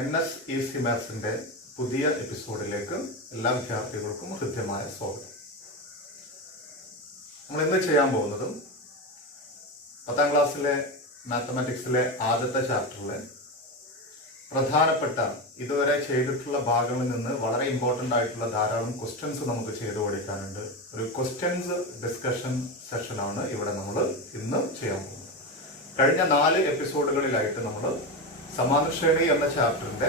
NS മാത്സിന്റെ പുതിയ എപ്പിസോഡിലേക്ക് എല്ലാ വിദ്യാർത്ഥികൾക്കും ഹൃദ്യമായ സ്വാഗതം. നമ്മൾ ഇന്ന് ചെയ്യാൻ പോകുന്നത് 10ാം ക്ലാസ്സിലെ മാത്തമാറ്റിക്സിലെ ആദ്യത്തെ ചാപ്റ്ററിലെ പ്രധാനപ്പെട്ട ഇതുവരെ ചെയ്തിട്ടുള്ള ഭാഗങ്ങളിൽ നിന്ന് വളരെ ഇമ്പോർട്ടൻ്റ് ആയിട്ടുള്ള ധാരാളം ക്വസ്റ്റ്യൻസ് നമുക്ക് ചെയ്തു കൊടുക്കാനുണ്ട്. ഒരു ക്വസ്റ്റ്യൻസ് ഡിസ്കഷൻ സെഷനാണ് ഇവിടെ നമ്മൾ ഇന്ന് ചെയ്യാൻ പോകുന്നത്. കഴിഞ്ഞ 4 എപ്പിസോഡുകളിലായിട്ട് നമ്മൾ സമാനശ്രേണി എന്ന ചാപ്റ്ററിന്റെ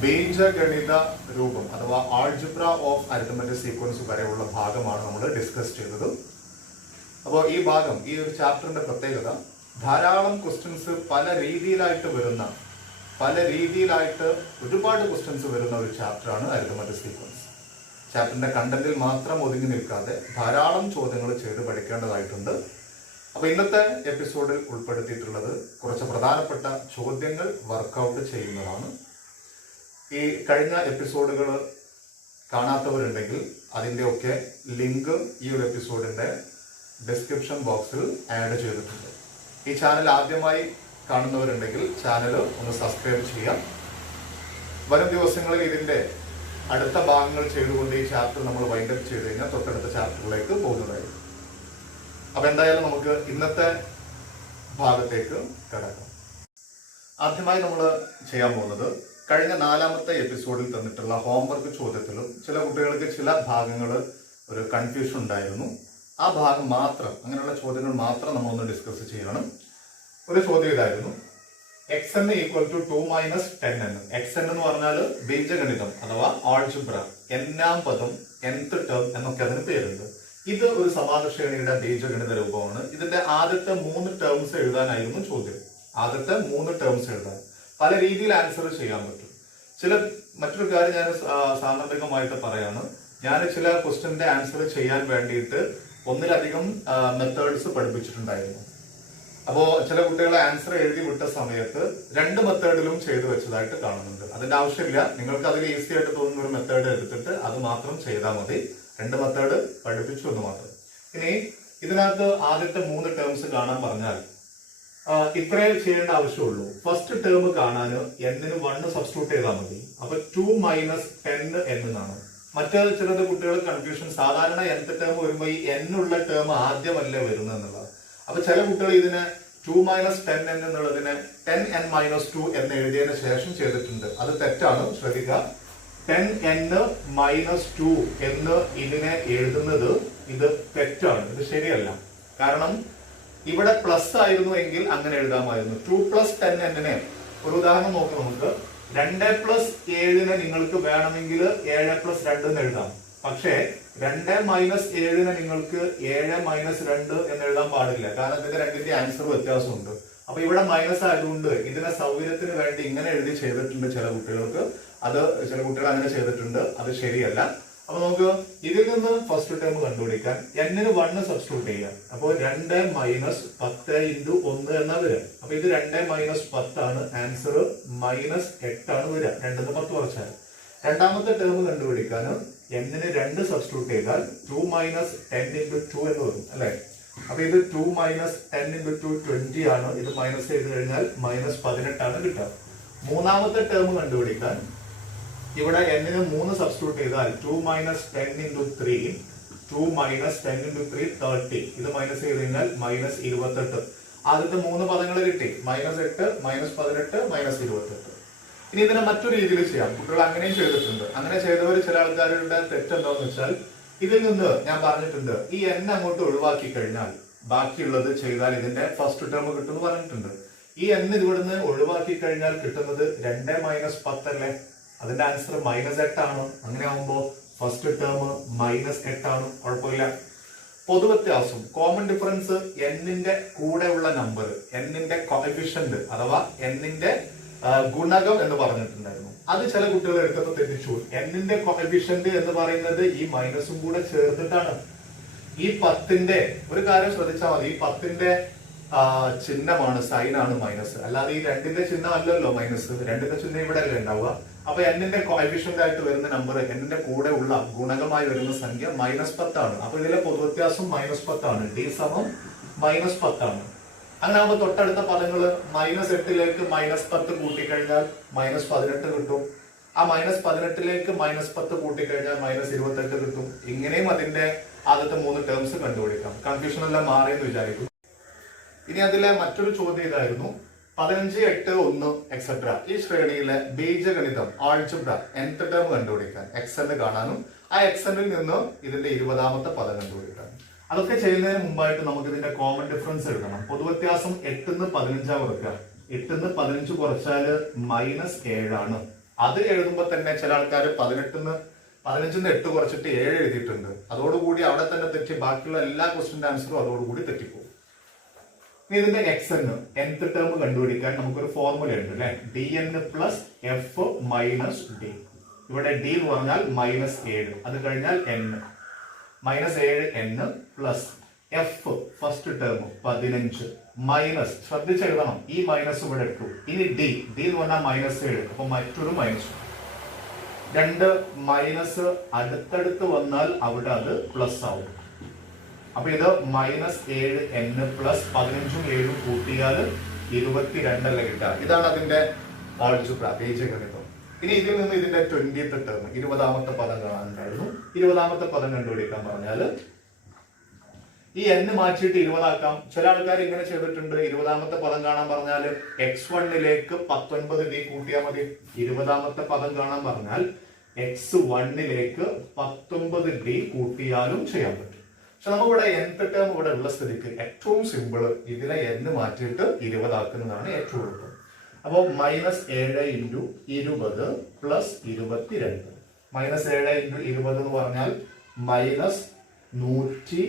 ബീജഗണിത രൂപം അഥവാ ആൾജിബ്ര ഓഫ് അരിത്മെറ്റിക് സീക്വൻസ് വരെയുള്ള ഭാഗമാണ് നമ്മൾ ഡിസ്കസ് ചെയ്തത്. അപ്പോൾ ഈ ഒരു ചാപ്റ്ററിന്റെ പ്രത്യേകത ധാരാളം ക്വസ്റ്റ്യൻസ് പല രീതിയിലായിട്ട് ഒരുപാട് ക്വസ്റ്റ്യൻസ് വരുന്ന ഒരു ചാപ്റ്ററാണ് അരിത്മെറ്റിക് സീക്വൻസ്. ചാപ്റ്ററിന്റെ കണ്ടന്റിൽ മാത്രം ഒതുങ്ങി നിൽക്കാതെ ധാരാളം ചോദ്യങ്ങൾ ചെയ്ത് പഠിക്കേണ്ടതായിട്ടുണ്ട്. അപ്പൊ ഇന്നത്തെ എപ്പിസോഡിൽ ഉൾപ്പെടുത്തിയിട്ടുള്ളത് കുറച്ച് പ്രധാനപ്പെട്ട ചോദ്യങ്ങൾ വർക്കൗട്ട് ചെയ്യുന്നതാണ്. ഈ കഴിഞ്ഞ എപ്പിസോഡുകൾ കാണാത്തവരുണ്ടെങ്കിൽ അതിൻ്റെയൊക്കെ ലിങ്ക് ഈ ഒരു എപ്പിസോഡിന്റെ ഡിസ്ക്രിപ്ഷൻ ബോക്സിൽ ആഡ് ചെയ്തിട്ടുണ്ട്. ഈ ചാനൽ ആദ്യമായി കാണുന്നവരുണ്ടെങ്കിൽ ചാനൽ ഒന്ന് സബ്സ്ക്രൈബ് ചെയ്യാം. വരും ദിവസങ്ങളിൽ ഇതിന്റെ അടുത്ത ഭാഗങ്ങൾ ചെയ്തുകൊണ്ട് ഈ ചാപ്റ്റർ നമ്മൾ വൈൻഡപ്പ് ചെയ്ത് കഴിഞ്ഞാൽ തൊട്ടടുത്ത ചാപ്റ്ററിലേക്ക് പോകുന്നതായിരിക്കും. അപ്പൊ എന്തായാലും നമുക്ക് ഇന്നത്തെ ഭാഗത്തേക്ക് കടക്കാം. ആദ്യമായി നമ്മൾ ചെയ്യാൻ പോകുന്നത് കഴിഞ്ഞ 4ാമത്തെ എപ്പിസോഡിൽ തന്നിട്ടുള്ള ഹോംവർക്ക് ചോദ്യത്തിലും ചില കുട്ടികൾക്ക് ചില ഭാഗങ്ങൾ ഒരു കൺഫ്യൂഷൻ ഉണ്ടായിരുന്നു. ആ ഭാഗം മാത്രം, അങ്ങനെയുള്ള ചോദ്യങ്ങൾ മാത്രം നമ്മളൊന്ന് ഡിസ്കസ് ചെയ്യണം. ഒരു ചോദ്യം ഇതായിരുന്നു, xn equal to 2 minus 10n. xn എന്ന് പറഞ്ഞാൽ ബീജഗണിതം അഥവാ ആൾജിബ്ര, n-ാം പദം, nth ടേം എന്നൊക്കെ അതിന് പേരുണ്ട്. ഇത് ഒരു സമാന ശ്രേണിയുടെ ബീജഗണിത രൂപമാണ്. ഇതിന്റെ ആദ്യത്തെ 3 ടേംസ് എഴുതാനായിരുന്നു ചോദ്യം. ആദ്യത്തെ 3 ടേംസ് എഴുതാൻ പല രീതിയിൽ ആൻസർ ചെയ്യാൻ പറ്റും. മറ്റൊരു കാര്യം ഞാൻ സാന്ദർഭികമായിട്ട് പറയാണ്, ഞാൻ ചില ക്വസ്റ്റ്യന്റെ ആൻസർ ചെയ്യാൻ വേണ്ടിയിട്ട് ഒന്നിലധികം മെത്തേഡ്സ് പഠിപ്പിച്ചിട്ടുണ്ടായിരുന്നു. അപ്പോ ചില കുട്ടികളെ ആൻസർ എഴുതി വിട്ട സമയത്ത് 2 മെത്തേഡിലും ചെയ്തു വെച്ചതായിട്ട് കാണുന്നുണ്ട്. അതിന്റെ ആവശ്യമില്ല. നിങ്ങൾക്ക് അതിൽ ഈസി ആയിട്ട് തോന്നുന്ന ഒരു മെത്തേഡ് എടുത്തിട്ട് അത് മാത്രം ചെയ്താൽ മതി. 2 മെത്തേഡ് പഠിപ്പിച്ചു എന്ന് മാത്രം. ഇനി ഇതിനകത്ത് ആദ്യത്തെ 3 ടേംസ് കാണാൻ പറഞ്ഞാൽ ഇത്രേ ചെയ്യേണ്ട ആവശ്യമുള്ളൂ. ഫസ്റ്റ് ടേം കാണാൻ n-ന് 1 സബ്സ്റ്റിറ്റ്യൂട്ട് ചെയ്താൽ മതി. അപ്പൊ 2 മൈനസ് 10 എന്നാണ്. മറ്റേ ചിലത് കുട്ടികൾ കൺഫ്യൂഷൻ, സാധാരണ nth ടേം വരുമ്പോ ഈ n ഉള്ള ടേം ആദ്യമല്ലേ വരുന്നത് എന്നുള്ളത്. അപ്പൊ ചില കുട്ടികൾ ഇതിനെ 2 മൈനസ് 10n എന്നുള്ളതിനെ 10n മൈനസ് 2 എന്ന് എഴുതിയതിനു ശേഷം ചെയ്തിട്ടുണ്ട്. അത് തെറ്റാണ്, ശ്രദ്ധിക്കുക. 10n മൈനസ് 2 എന്ന് ഇതിനെ എഴുതുന്നത് ഇത് തെറ്റാണ്, ഇത് ശരിയല്ല. കാരണം ഇവിടെ പ്ലസ് ആയിരുന്നു എങ്കിൽ അങ്ങനെ എഴുതാമായിരുന്നു. 2 പ്ലസ് 10n ഒരു ഉദാഹരണം നോക്കാം. നമുക്ക് 2 പ്ലസ് 7 നിങ്ങൾക്ക് വേണമെങ്കിൽ 7 പ്ലസ് 2 എന്ന് എഴുതാം. പക്ഷേ 2 മൈനസ് 7 നിങ്ങൾക്ക് 7 മൈനസ് 2 എന്ന് എഴുതാൻ പാടില്ല. കാരണം ഇതിന്റെ രണ്ടിന്റെ ആൻസർ വ്യത്യാസമുണ്ട്. അപ്പൊ ഇവിടെ മൈനസ് ആയതുകൊണ്ട് ഇതിനെ സൗകര്യത്തിന് വേണ്ടി ഇങ്ങനെ എഴുതി ചെയ്തിട്ടുണ്ട് ചില കുട്ടികൾക്ക്. ചില കുട്ടികൾ അങ്ങനെ ചെയ്തിട്ടുണ്ട്, അത് ശരിയല്ല. അപ്പൊ നമുക്ക് ഇതിൽ നിന്ന് ഫസ്റ്റ് ടേം കണ്ടുപിടിക്കാൻ n-ന് 1 സബ്സ്റ്റിറ്റ്യൂട്ട് ചെയ്യാം. അപ്പോൾ 2 മൈനസ് 10 ഇൻറ്റു 1 എന്നാ വരിക. അപ്പൊ ഇത് 2 മൈനസ് 10 ആണ്. ആൻസർ മൈനസ് 8 ആണ് വരിക. 2 10 കുറച്ചാൽ. രണ്ടാമത്തെ ടേം കണ്ടുപിടിക്കാൻ n-ന് 2 സബ്സ്റ്റിറ്റ്യൂട്ട് ചെയ്താൽ 2 മൈനസ് 10 ഇൻറ്റു 2 എന്ന് വരും അല്ലെ. അപ്പൊ ഇത് 2 മൈനസ് 10 ഇൻറ്റു 2 20 ആണ്. ഇത് മൈനസ് ചെയ്ത് കഴിഞ്ഞാൽ മൈനസ് 18 ആണ് കിട്ടുക. മൂന്നാമത്തെ ടേം കണ്ടുപിടിക്കാൻ ഇവിടെ n-ന് 3 സബ്സ്റ്റിറ്റ്യൂട്ട് ചെയ്താൽ 2 മൈനസ് 10 ഇൻറ്റു 3, 2 മൈനസ് 10 ഇൻറ്റു 3 30. ഇത് മൈനസ് ചെയ്ത് കഴിഞ്ഞാൽ മൈനസ് 28. ആദ്യത്തെ 3 പദങ്ങൾ കിട്ടി. Minus 8, minus 18, minus 28. ഇനി ഇതിനെ മറ്റൊരു രീതിയിൽ ചെയ്യാം. കുട്ടികൾ അങ്ങനെയും ചെയ്തിട്ടുണ്ട്. അങ്ങനെ ചെയ്തവർ ചില ആൾക്കാരുടെ തെറ്റെന്താന്ന് വെച്ചാൽ, ഇതിൽ നിന്ന് ഞാൻ പറഞ്ഞിട്ടുണ്ട്, ഈ n അങ്ങോട്ട് ഒഴിവാക്കി കഴിഞ്ഞാൽ ബാക്കിയുള്ളത് ചെയ്താൽ ഇതിന്റെ ഫസ്റ്റ് ടേം കിട്ടുമെന്ന് പറഞ്ഞിട്ടുണ്ട്. ഈ n ഇവിടുന്ന് ഒഴിവാക്കി കഴിഞ്ഞാൽ കിട്ടുന്നത് 2 മൈനസ് 10 അല്ലേ. അതിന്റെ ആൻസർ മൈനസ് 8 ആണ്. അങ്ങനെ ആവുമ്പോ ഫസ്റ്റ് ടേം മൈനസ് 8 ആണ്. കുഴപ്പമില്ല. പൊതുവ്യത്യാസം, കോമൺ ഡിഫറൻസ്, n-ന്റെ കൂടെയുള്ള നമ്പർ, n-ന്റെ കോഎഫിഷ്യന്റ് അഥവാ n-ന്റെ ഗുണകം എന്ന് പറഞ്ഞിട്ടുണ്ടായിരുന്നു. അത് ചില കുട്ടികൾ എടുത്തപ്പോൾ തെറ്റിച്ചു. n-ന്റെ കോഎഫിഷ്യന്റ് എന്ന് പറയുന്നത് ഈ മൈനസും കൂടെ ചേർത്തിട്ടാണ്. ഈ 10ന്റെ ഒരു കാര്യം ശ്രദ്ധിച്ചാൽ മതി, ഈ 10ന്റെ ചിഹ്നമാണ്, സൈനാണ് മൈനസ്. അല്ലാതെ ഈ 2ന്റെ ചിഹ്നം അല്ലല്ലോ മൈനസ്. 2ന്റെ ചിഹ്നം ഇവിടെ അല്ലേ ഉണ്ടാവുക. അപ്പൊ n-ന്റെ കോഎഫിഷ്യന്റ് ആയിട്ട് വരുന്ന നമ്പർ, n-ന്റെ കൂടെ ഉള്ള ഗുണകമായി വരുന്ന സംഖ്യ മൈനസ് 10 ആണ്. അപ്പൊ ഇതിലെ പൊതുവ്യത്യാസം മൈനസ് 10 ആണ്. d സമം മൈനസ് 10 ആണ്. അങ്ങനെ ആകുമ്പോൾ തൊട്ടടുത്ത പദങ്ങള് -8ലേക്ക് -10 കൂട്ടിക്കഴിഞ്ഞാൽ -18 കിട്ടും. ആ -18ലേക്ക് -10 കൂട്ടിക്കഴിഞ്ഞാൽ -28 കിട്ടും. ഇങ്ങനെയും അതിന്റെ ആദ്യത്തെ 3 ടേംസ് കണ്ടുപിടിക്കാം. കൺഫ്യൂഷൻ എല്ലാം മാറിയെന്ന് വിചാരിക്കും. ഇനി അതിലെ മറ്റൊരു ചോദ്യം ഇതായിരുന്നു, 15, 8, 1 എക്സെട്ര ഈ ശ്രേണിയിലെ ബീജഗണിതം ആൾജിബ്ര nth ടേം കണ്ടുപിടിക്കാൻ xn കാണാനും ആ xnൽ നിന്ന് ഇതിന്റെ 20ാമത്തെ പദം കണ്ടുപിടിക്കാനും. അതൊക്കെ ചെയ്യുന്നതിന് മുമ്പായിട്ട് നമുക്ക് ഇതിന്റെ കോമൺ ഡിഫറൻസ് എഴുതണം. പൊതുവ്യത്യാസം 8ന്ന് 15 കുറയ്ക്കുക. 8ന്ന് 15 കുറച്ചാല് -7 ആണ്. അത് എഴുതുമ്പോൾ തന്നെ ചില ആൾക്കാർ 15ന്ന് 8 കുറച്ചിട്ട് 7 എഴുതിയിട്ടുണ്ട്. അതോടുകൂടി അവിടെ തന്നെ തെറ്റി ബാക്കിയുള്ള എല്ലാ ക്വസ്റ്റിന്റെ ആൻസറും അതോടുകൂടി തെറ്റിപ്പോകും. ഇനി ഇതിന്റെ xn nth ടേം കണ്ടുപിടിക്കാൻ നമുക്കൊരു ഫോർമുല ഉണ്ട് അല്ലെ, dn plus f minus d. ഇവിടെ d എന്ന് പറഞ്ഞാൽ -7, അത് കഴിഞ്ഞാൽ n -7n plus f first term 15 minus, ശ്രദ്ധിച്ചെഴുതണം, ഈ മൈനസ് ഇവിടെ എടുത്തു. ഇനി d എന്ന് പറഞ്ഞാൽ -7, അപ്പൊ മറ്റൊരു മൈനസ്. 2 മൈനസ് അടുത്തടുത്ത് വന്നാൽ അവിടെ അത് പ്ലസ് ആവും. അപ്പൊ ഇത് -7n പ്ലസ് 15ഉം 7ഉം കൂട്ടിയാൽ 22 അല്ല കിട്ടുക. ഇതാണ് അതിന്റെ ആൾജിബ്ര ബീജഗണിതം. ഇനി ഇതിൽ നിന്ന് ഇതിന്റെ 20th ടേം 20ാമത്തെ പദം കാണാനുണ്ടായിരുന്നു. 20ാമത്തെ പദം കണ്ടുപിടിക്കാൻ പറഞ്ഞാല് ഈ n മാറ്റിയിട്ട് 20 ആക്കാം. ചില ആൾക്കാർ ഇങ്ങനെ ചെയ്തിട്ടുണ്ട്. 20ാമത്തെ പദം കാണാൻ പറഞ്ഞാൽ x1ലേക്ക് 19d കൂട്ടിയാൽ മതി. 20ാമത്തെ പദം കാണാൻ പറഞ്ഞാൽ x1ലേക്ക് 19d കൂട്ടിയാലും ചെയ്യാൻ പറ്റും. പക്ഷെ നമുക്കിവിടെ nth ടേം ഇവിടെ ഉള്ള സ്ഥിതിക്ക് ഏറ്റവും സിമ്പിൾ ഇതിലെ n മാറ്റിയിട്ട് 20 ആക്കുന്നതാണ് ഏറ്റവും എളുപ്പം. അപ്പോ -7 × 20 പ്ലസ് 22. -7 × 20 എന്ന് പറഞ്ഞാൽ -140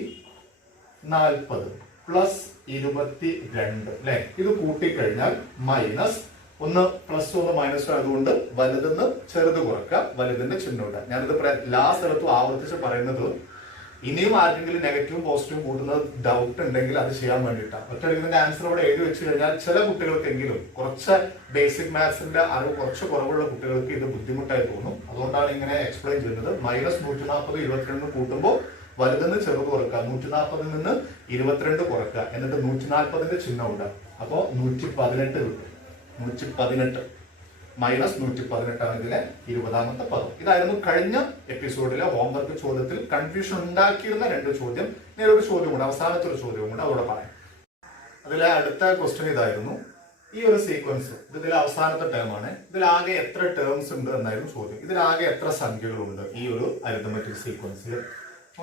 പ്ലസ് 22 അല്ലെ. ഇത് കൂട്ടിക്കഴിഞ്ഞാൽ മൈനസ് ഒന്ന് പ്ലസ് ഒന്ന് മൈനസ് ആയതുകൊണ്ട് വലുതെന്ന് ചെറുത് കുറക്കുക, വലുതിന്റെ ചിഹ്നം ഇടുക. ഞാനിത് എല്ലാ സ്ഥലത്തും ആവർത്തിച്ച് പറയുന്നത് ഇനിയും ആർക്കെങ്കിലും നെഗറ്റീവും പോസിറ്റീവും കൂട്ടുന്നത് ഡൗട്ട് ഉണ്ടെങ്കിൽ അത് ചെയ്യാൻ വേണ്ടിയിട്ടാണ്. ഒറ്റ ഇതിന്റെ ആൻസർ അവിടെ എഴുതി വെച്ച് കഴിഞ്ഞാൽ ചില കുട്ടികൾക്കെങ്കിലും കുറച്ച് ബേസിക് മാത്സിന്റെ അറിവ് കുറച്ച് കുറവുള്ള കുട്ടികൾക്ക് ഇത് ബുദ്ധിമുട്ടായി തോന്നും. അതുകൊണ്ടാണ് ഇങ്ങനെ എക്സ്പ്ലെയിൻ ചെയ്യുന്നത്. -140 22 കൂട്ടുമ്പോൾ വലുതെന്ന് ചെറുത് കുറക്കുക, 140ൽ നിന്ന് 22 കുറക്കുക, എന്നിട്ട് 140ന്റെ ചിഹ്നം ഇടുക. അപ്പോ 118 കിട്ടും. 118 -118 ആണ് ഇതിലെ 20ാമത്തെ പദം. ഇതായിരുന്നു കഴിഞ്ഞ എപ്പിസോഡിലെ ഹോംവർക്ക് ചോദ്യത്തിൽ കൺഫ്യൂഷൻ ഉണ്ടാക്കിയിരുന്ന 2 ചോദ്യം. നേരൊരു ചോദ്യം കൂടെ, അവസാനത്തെ ഒരു ചോദ്യം കൂടെ അവിടെ പറയാം. അതിലെ അടുത്ത ക്വസ്റ്റ്യൻ ഇതായിരുന്നു, ഈ ഒരു സീക്വൻസ് ഇതിലെ അവസാനത്തെ ടേം ആണ്. ഇതിലാകെ എത്ര ടേംസ് ഉണ്ട് എന്നായിരുന്നു ചോദ്യം. ഇതിലാകെ എത്ര സംഖ്യകളുണ്ട് ഈ ഒരു അരിത്തമെറ്റിക് സീക്വൻസിൽ?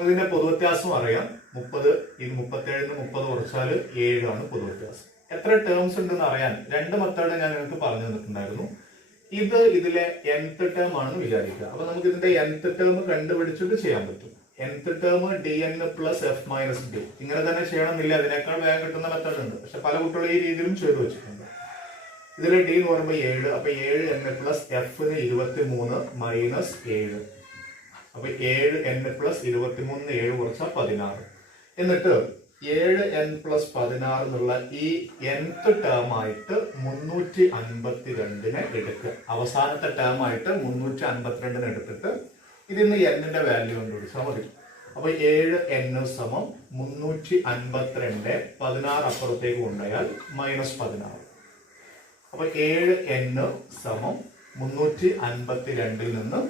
ഇതിന്റെ പൊതുവ്യത്യാസം അറിയാം. 30 ഇത് 37ന്ന് 30 കുറച്ചാൽ 7 ആണ് പൊതുവ്യത്യാസം. എത്ര ടേംസ് ഉണ്ടെന്ന് അറിയാൻ 2 മെത്തേഡ് ഞാൻ നിങ്ങൾക്ക് പറഞ്ഞു തന്നിട്ടുണ്ടായിരുന്നു. ഇത് ഇതിലെ nth ടേം ആണെന്ന് വിചാരിക്കുക. അപ്പൊ നമുക്ക് ഇതിന്റെ nth ടേം കണ്ടുപിടിച്ചിട്ട് ചെയ്യാൻ പറ്റും. nth term dn plus f minus d. ഇങ്ങനെ തന്നെ ചെയ്യണമെന്നില്ല, അതിനേക്കാൾ വേഗം കിട്ടുന്ന മെത്തേഡ് ഉണ്ട്. പക്ഷെ പല കുട്ടികളും ഈ രീതിയിലും ചെയ്തു വെച്ചിട്ടുണ്ട്. ഇതിൽ d എന്ന് പറയുമ്പോൾ 7, അപ്പൊ 7n പ്ലസ് f 23 മൈനസ് 7. അപ്പൊ 7n പ്ലസ് 23 7 കുറച്ചാൽ 16. എന്നിട്ട് 7n പ്ലസ് 16 എന്നുള്ള ഈ nth ടേം ആയിട്ട് 352നെ എടുക്കുക. അവസാനത്തെ ടേം ആയിട്ട് 352നെ എടുത്തിട്ട് ഇതിന്ന് n-ന്റെ വാല്യൂ കണ്ടുപിടിച്ചാൽ മതി. അപ്പൊ 7n സമം 352 16 അപ്പുറത്തേക്ക് കൊണ്ടുപോയാൽ -16. അപ്പൊ 7n സമം 352ൽ നിന്ന്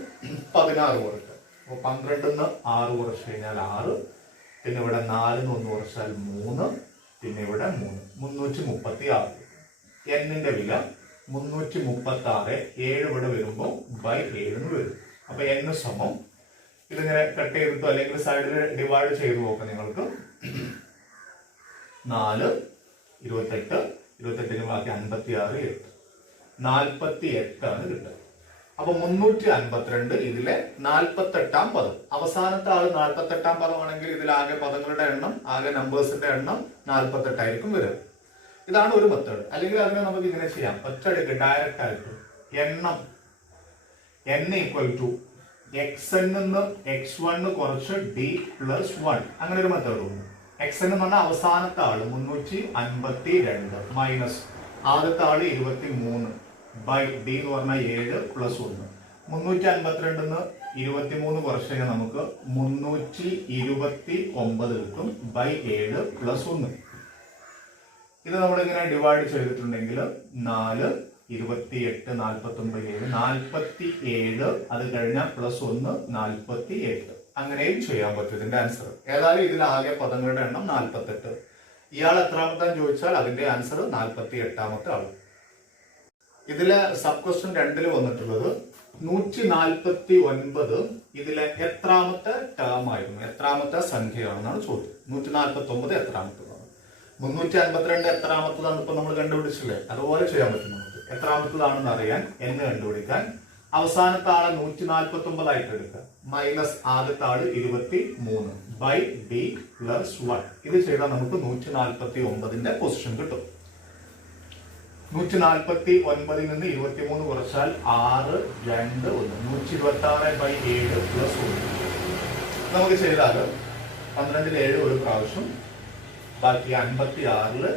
16 കുറയ്ക്കുക. അപ്പൊ 12ന്ന് 6 കുറച്ച് കഴിഞ്ഞാൽ 6, പിന്നെ ഇവിടെ 4ന്ന് 1 കുറച്ചാൽ 3, പിന്നെ ഇവിടെ 336. n-ന്റെ വില 336. 7 ഇവിടെ വരുമ്പോൾ /7 വരും. അപ്പൊ n സമം ഇതിങ്ങനെ കട്ട് ചെയ്തിട്ടോ അല്ലെങ്കിൽ സൈഡിൽ ഡിവൈഡ് ചെയ്ത് നോക്കാം നിങ്ങൾക്ക്. 4 28 28ന് ബാക്കി 56 48 ആണ് കിട്ടുക. അപ്പൊ 352 ഇതിലെ 48ാം പദം. അവസാനത്തെ ആള് 48ാം പദമാണെങ്കിൽ ഇതിലാകെ പദങ്ങളുടെ എണ്ണം, ആകെ നമ്പേഴ്സിന്റെ എണ്ണം 48 ആയിരിക്കും വരിക. ഇതാണ് ഒരു മെത്തേഡ്. അല്ലെങ്കിൽ അതിനെ നമുക്ക് ഇങ്ങനെ ചെയ്യാം, ഒറ്റയടിക്ക് ഡയറക്റ്റ് ആയിട്ട് എണ്ണം n ഈക്വൽ ടു xn നിന്ന് x1 കുറച്ച് d പ്ലസ് 1. അങ്ങനെ ഒരു മെത്തേഡ് ഉണ്ട്. xn എന്ന് പറഞ്ഞാൽ അവസാനത്തെ ആള് 352 മൈനസ് ആദ്യത്തെ ആള് 23 ബൈ d എന്ന് പറഞ്ഞാൽ 7 പ്ലസ് 1. 352ന്ന് 23 കുറച്ച് കഴിഞ്ഞാൽ നമുക്ക് 329 കിട്ടും ബൈ 7 പ്ലസ് 1. ഇത് നമ്മളിങ്ങനെ ഡിവൈഡ് ചെയ്തിട്ടുണ്ടെങ്കിൽ 4, 28, 49, 47, അത് കഴിഞ്ഞാൽ +1 47. അങ്ങനെയും ചെയ്യാൻ പറ്റും ഇതിന്റെ ആൻസർ. ഏതായാലും ഇതിൽ ആകെ പദങ്ങളുടെ എണ്ണം 48. ഇയാൾ എത്രാമത്തെ ചോദിച്ചാൽ അതിന്റെ ആൻസർ 48ാമത്തെ ആള്. ഇതിലെ സബ് ക്വസ്റ്റ്യൻ 2 വന്നിട്ടുള്ളത് 149 ഇതിലെ എത്രാമത്തെ ടേം ആയിരുന്നു, എത്രാമത്തെ സംഖ്യയാണെന്നാണ് ചോദ്യം. 149 എത്രാമത്തതാണ്, 352 എത്രാമത്തതാണ് ഇപ്പൊ നമ്മൾ കണ്ടുപിടിച്ചില്ലേ, അതുപോലെ ചെയ്യാൻ പറ്റും നമുക്ക്. എത്രാമത്തതാണെന്ന് അറിയാൻ എന്ന് കണ്ടുപിടിക്കാൻ അവസാനത്തെ ആളെ 149 ആയിട്ട് എടുക്കുക, മൈനസ് ആദ്യത്തെ ആള് 23 ബൈ b + 1. ഇത് ചെയ്താൽ നമുക്ക് 149ന്റെ പൊസിഷൻ കിട്ടും. 149 നിന്ന് 23 കുറച്ചാൽ 6, 2, 1. 126 ബൈ 7 + 1. നമുക്ക് ചെയ്താൽ 12 7 ഒരു പ്രാവശ്യം, ബാക്കി 56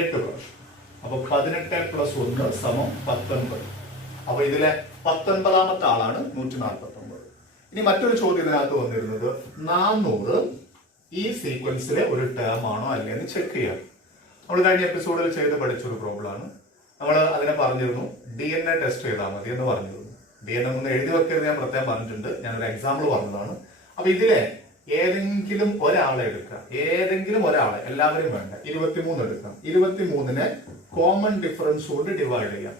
8 പ്രാവശ്യം. അപ്പൊ 18 + 1 = 19. അപ്പൊ ഇതിലെ 19ാമത്തെ ആളാണ് 149. ഇനി മറ്റൊരു ചോദ്യം ഇതിനകത്ത് വന്നിരുന്നത് 400 ഈ സീക്വൻസിലെ ഒരു ടേം ആണോ അല്ലേന്ന് ചെക്ക് ചെയ്യാം. നമ്മൾ കഴിഞ്ഞ എപ്പിസോഡിൽ ചെയ്ത് പഠിച്ചൊരു പ്രോബ്ലം ആണ്. നമ്മൾ അതിനെ പറഞ്ഞിരുന്നു DNA ടെസ്റ്റ് ചെയ്താൽ മതി എന്ന് പറഞ്ഞിരുന്നു. DNA ഒന്ന് എഴുതി വെക്കരുത് ഞാൻ പ്രത്യേകം പറഞ്ഞിട്ടുണ്ട്, ഞാനൊരു എക്സാമ്പിൾ പറഞ്ഞതാണ്. അപ്പൊ ഇതിലെ ഏതെങ്കിലും ഒരാളെ എടുക്കുക, ഏതെങ്കിലും ഒരാളെ, എല്ലാവരും വേണ്ട, 23 എടുക്കാം. 23നെ കോമൺ ഡിഫറൻസ് കൊണ്ട് ഡിവൈഡ് ചെയ്യാം.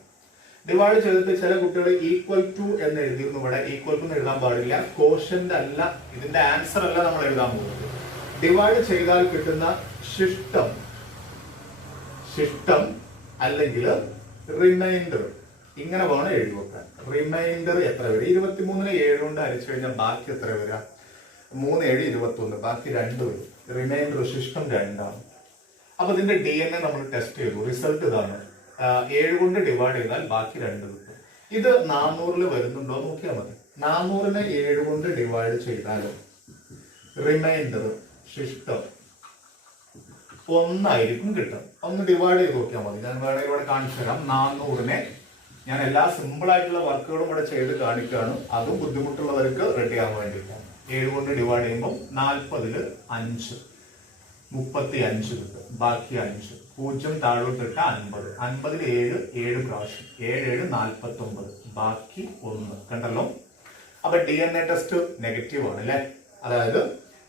ഡിവൈഡ് ചെയ്തിട്ട് ചില കുട്ടികൾ ഈക്വൽ ടു എന്ന് എഴുതിയിരുന്നു. ഇവിടെ ഈക്വൽ ടു എഴുതാൻ പാടില്ല, കോഷ്യന്റ് അല്ല, ഇതിന്റെ ആൻസർ അല്ല നമ്മൾ എഴുതാൻ പോകുന്നത്. ഡിവൈഡ് ചെയ്താൽ കിട്ടുന്ന ശിഷ്ടം അല്ലെങ്കിൽ റിമൈൻഡർ, ഇങ്ങനെ വേണം എഴുതി വെക്കാൻ. റിമൈൻഡർ എത്ര വരും? 23നെ 7 കൊണ്ട് ഹരിച്ചു കഴിഞ്ഞാൽ ബാക്കി എത്ര വരിക? 3, 7, 21, ബാക്കി 2 വരും. റിമൈൻഡർ ശിഷ്ടം 2ആണ്. അപ്പൊ ഇതിന്റെ DNA നമ്മൾ ടെസ്റ്റ് ചെയ്തു, റിസൾട്ട് ഇതാണ്. 7 കൊണ്ട് ഡിവൈഡ് ചെയ്താൽ ബാക്കി 2 കിട്ടും. ഇത് 400 വരുന്നുണ്ടോ നോക്കിയാൽ മതി. 400നെ 7 കൊണ്ട് ഡിവൈഡ് ചെയ്താൽ റിമൈൻഡർ ശിഷ്ടം 1 ആയിരിക്കും കിട്ടും. ഒന്ന് ഡിവൈഡ് ചെയ്ത് നോക്കിയാൽ മതി. ഞാൻ വേണമെങ്കിൽ ഇവിടെ കാണിച്ചു തരാം. 400നെ ഞാൻ എല്ലാ സിമ്പിൾ ആയിട്ടുള്ള വർക്കുകളും ഇവിടെ ചെയ്ത് കാണിക്കുകയാണ്, അതും ബുദ്ധിമുട്ടുള്ളവർക്ക് റെഡി ആവാൻ വേണ്ടിയിട്ടാണ്. 7 കൊണ്ട് ഡിവൈഡ് ചെയ്യുമ്പോൾ 40ൽ 5 35 കിട്ടും, ബാക്കി 5. 0 താഴോട്ടിട്ട് 50. 50ൽ 7 പ്രാവശ്യം, 7 49, ബാക്കി 1. കണ്ടല്ലോ? അപ്പൊ DNA ടെസ്റ്റ് നെഗറ്റീവ് ആണ് അല്ലെ. അതായത്